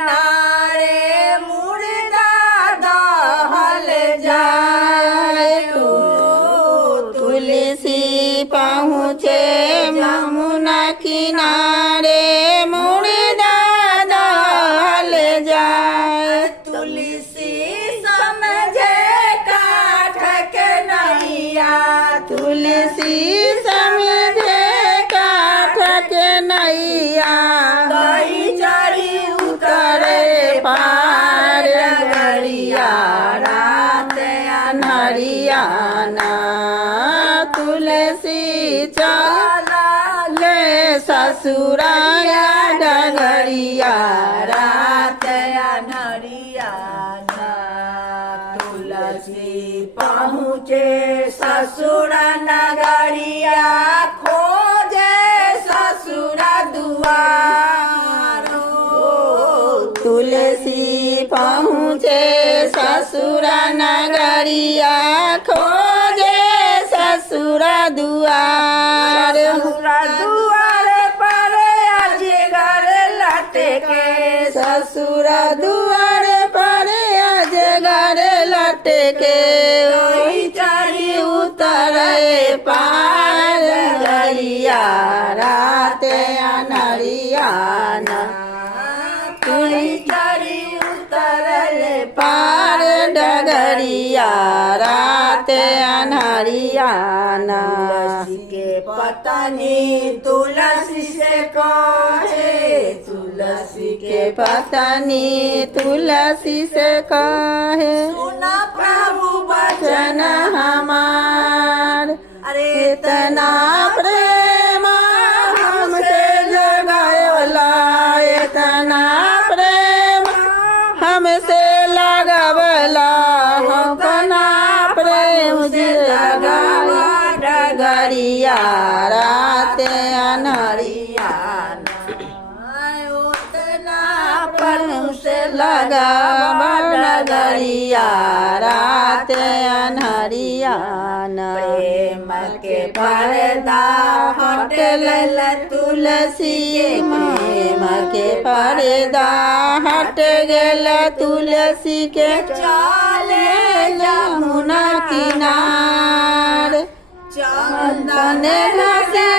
किनारे मुर्दा दहल जाए। तुलसी पहुँचे यमुना किनारे मुर्दा दहल जाए। तुलसी समझे काठ के नैया। तुलसी समझे काठ के नैया। कहीं चढ़ी उतरे पार डगरिया रात अनहरियाना। तुलसी चले ससुराया डगरिया रात अनहरियाना। तुलसी पहुँचे ससुर नगरिया खोजे ससुर दुआर। तुलसी पहुँचे ससुर नगरिया खोजे ससुर दुआर। दुआर पर अजगर लटके। ससुर दुआर पर अजगर लटके। कोई चढ़ी उतरे पार डगरिया रात अनहरियाना। कोई चढ़ी उतरले पार डगरिया रात अनहरियाना। तुलसी के पत्नी तुलसी से कहे। तुलसी के पत्नी तुलसी से कहे सुना प्रभु वचन जन हमार। अरे इतना प्रेम हमसे लगावला। इतना प्रेम हमसे लगावला। अपना प्रेम से लगावा डगरिया रात अनहरियाना। उतना प्रेम से लगावा डगरिया रात अनहरियाना। प्रेम के पर्दा हटल तुलसी प्रेम के पर्दा हट गेल। तुलसी के चले यमुना किनार। चंदन घसे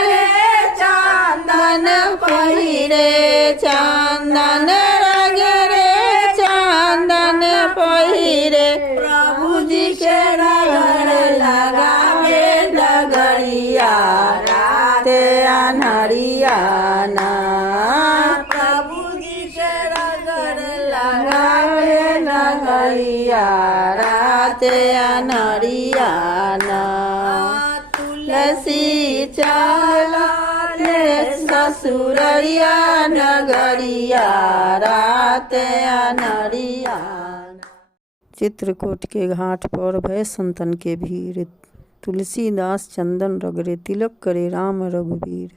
चंदन पहिरे चंदन रगरे चंदन पहिरे। प्रभु जी के रगड़ लगावे डगरिया रात अनहरियाना। प्रभु जी के रगड़ लगावे डगरिया रात अनहरियाना। तुलसी चला ससुररिया डगरिया रात अनहरियाना। चित्रकूट के घाट पर भय संतन के भीड़। तुलसीदास चंदन रगड़े तिलक करे राम रघुवीर।